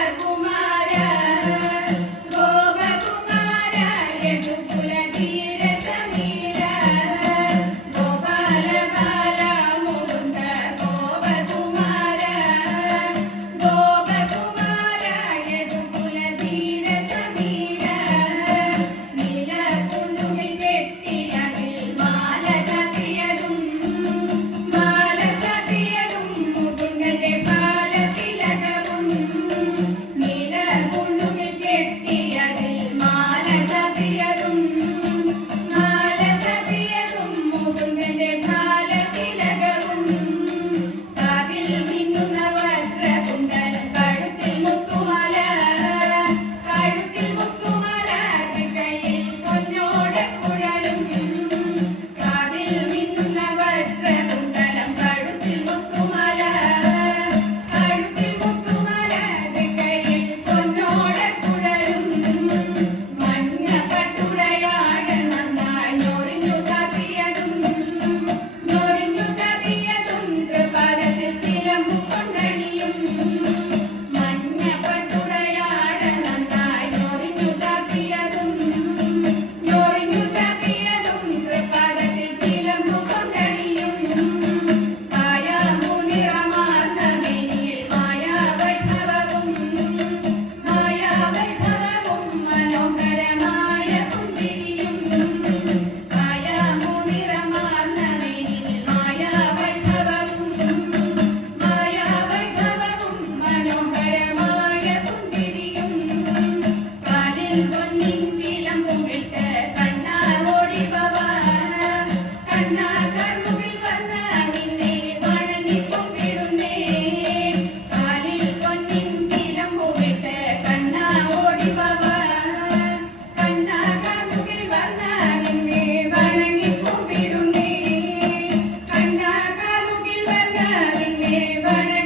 cuerpo. വണ